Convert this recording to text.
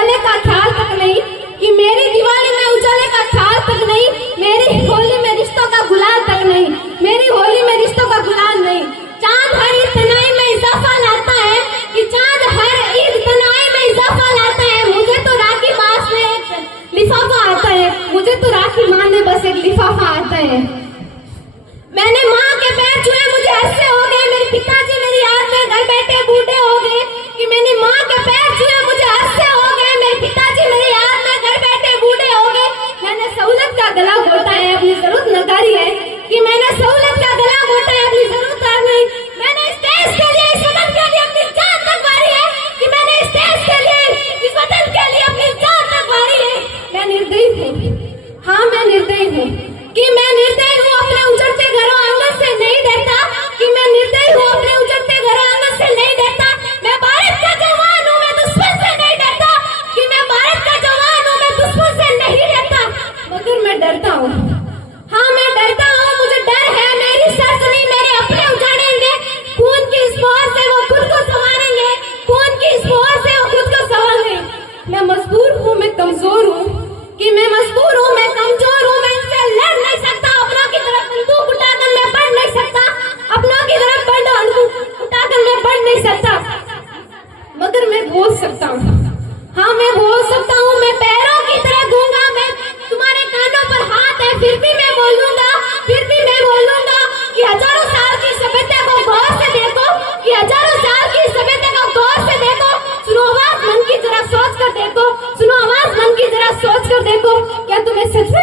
उजाले का ख्याल तक नहीं, कि मेरी दिवाली में उजाले का ख्याल तक नहीं, मेरी होली में रिश्तों का गुलाल तक नहीं, मेरी होली में रिश्तों का गुलाल नहीं। चांद हर ईद तनाई में इजाफा लाता है, कि चांद हर ईद तनाई में इजाफा लाता है। मुझे तो राखी मास में एक लिफाफा आता है, मुझे तो राखी मां में बस एक लिफाफा आता है। मैंने माँ के पैर छुए, मुझे अरसे हो गए, मेरे पिताजी मेरी याद में घर बैठे बूढ़े हो गए। कि मैंने माँ के पैर छुए, मुझे अरसे हो गए, मेरे पिताजी मेरी याद में घर बैठे बूढ़े हो गए। मैंने सहूलत का गला घोटा है, अपनी जरूरत नकारी है, कि मैंने सहूलत का गला घोटा है, अपनी जरूरत नहीं। मैंने इस देश के लिए, इस वतन के लिए अपनी जान तक वारी है, कि मैंने इस देश के लिए, इस वतन के लिए अपनी जान तक वारी है। मैं निर्दयी हूँ, हाँ मैं निर्दयी हूँ, कि मैं निर्दयी हूँ, अपने उजड़ते घरों आंगन से नहीं डरता, कि मैं निर्दयी हूँ, अपने उजड़ते घरों आंगन से नहीं डरता। मैं भारत का जवान हूँ, मैं दुश्मन से नहीं डरता, कि मैं भारत का जवान हूँ, मैं दुश्मन से नहीं डरता। मगर मैं डरता हूँ, हाँ मैं डरता हूँ, मुझे डर है मेरी सरजमीं मेरे अपने उजाड़ेंगे, खून की इस बौर से वो खुद को संवारेंगे, खून की इस बौर से वो खुद को संवारेंगे। मैं मजबूर हूँ, मैं कमजोर हूँ, कि मैं मजबूर हूँ, मैं कमजोर हूँ, मैं इनसे लड़ नहीं सकता, अपनों की तरफ बंदूक उठाकर मैं बढ़ नहीं सकता, अपनों की तरफ बंदूक उठाकर मैं बढ़ नहीं सकता। मगर मैं बोल सकता हूँ, हाँ मैं बोल सकता हूँ, मैं पैरों की तरह दूंगा, मैं तुम्हारे कानों पर हाथ है फिर भी मैं बोलूंगा, फिर भी मैं बोलूंगा, कि हजारों साल की सभ्यता को गौर से देखो, कि हजारों साल की सभ्यता को गौर से देखो। सुनो आवाज मन की जरा सोच कर देखो, सुनो आवाज मन की जरा सोच कर देखो, क्या तुम्हें सच में